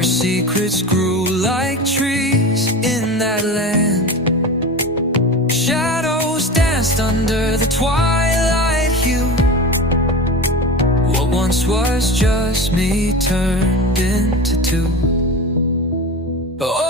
Our secrets grew like trees in that land. Shadows danced under the twilight hue. What once was just me turned into two. Oh,